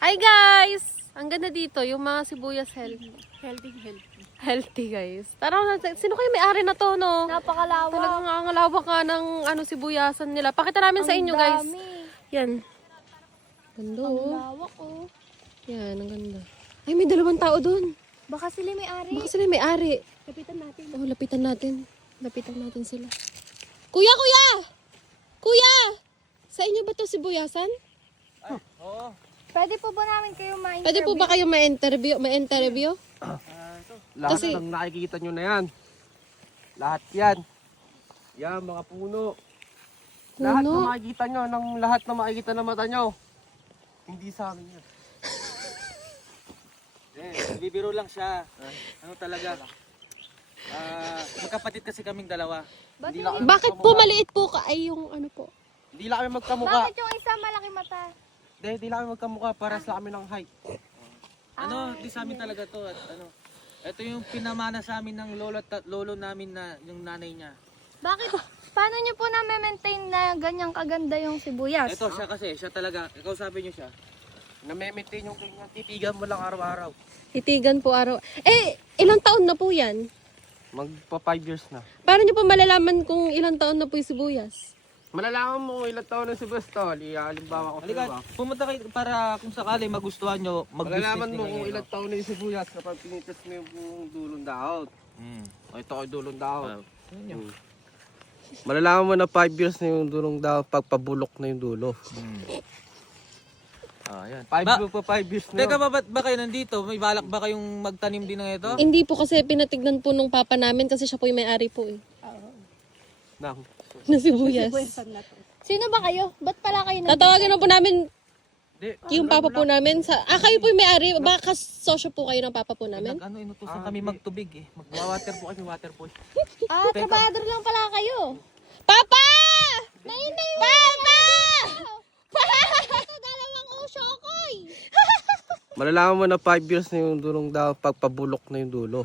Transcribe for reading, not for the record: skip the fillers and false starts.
Hi guys! Ang ganda dito, yung mga sibuyas healthy. Healthy. Healthy guys. Tara, sino kayo may-ari na to, no? Napakalawak. Talagang ang lawak nga ng sibuyasan nila. Pakita namin sa inyo guys. Ang dami. Yan. Ganda Ang oh. lawak oh. Yan, ang ganda. Ay, may dalawang tao doon. Baka sila may ari. Baka sila may-ari. Kapitan natin. Oh, lapitan natin. Lapitan natin sila. Kuya! Kuya! Sa inyo ba to sibuyasan? Oo. Pwede po ba namin kayo ma-interview? Pwede po ba kayo ma-interview? Lahat Kasi- ng nakikita nyo na yan. Lahat yan. Yan, mga puno. Lahat Puno? na makikita nyo, lahat na makikita ng mata nyo. Hindi sa amin yan. Bibiro lang siya. Ano talaga? Magkapatid kasi kaming dalawa. Ba't Hindi lang kami Bakit po magkamukha. maliit po ka? Ay, yung ano po. Hindi lang kami magkamukha. Bakit yung isa malaki mata? Hindi lang kami magkamukha. Paras lang kami ng height. Ano, di sa amin talaga to. At ano, ito yung pinamana sa amin ng lolo namin na yung nanay niya. Bakit? Paano nyo po na-maintain na ganyang kaganda yung sibuyas? Ito siya kasi, siya talaga. Ikaw sabi niyo siya. Na-maintain yung ganyan. Titigan mo lang araw-araw. Titigan po araw. Eh, ilang taon na po yan? Magpa 5 years na. Paano nyo po malalaman kung ilang taon na po yung sibuyas? Malalaman mo kung ilang taon na si Bastol. Halimbawa ko Halika, pumunta kayo para kung sakali magustuhan nyo, mag-business Malalaman din mo kayo, kung no? ilang taon na yung sibuyas kapag pinitas mo yung buong dulong dahon. O ito ko yung dulong dahon. Yun yun. Malalaman mo na 5 years na yung dulong dahon pag pabulok na yung dulo. Ayan. 5 years na. Teka, ba't ba kayo nandito? May balak ba kayong magtanim din ng ito? Hindi po kasi pinatignan po nung papa namin kasi siya po yung may-ari po eh. Nang. Na sibuyas. Sino ba kayo? Ba't pala kayo nandito? Tatawagan na po namin Di, yung papa po namin. Kayo po yung may-ari. Baka sosyo po kayo ng papa po namin? Ano, inutusan kami magtubig eh. Water po kami, water po. Trabador lang pala kayo. Papa! Nainay! Papa! Ito dalawang usyo koy. Malalaman mo na 5 years na yung dulong dahon pag pabulok na yung dulo.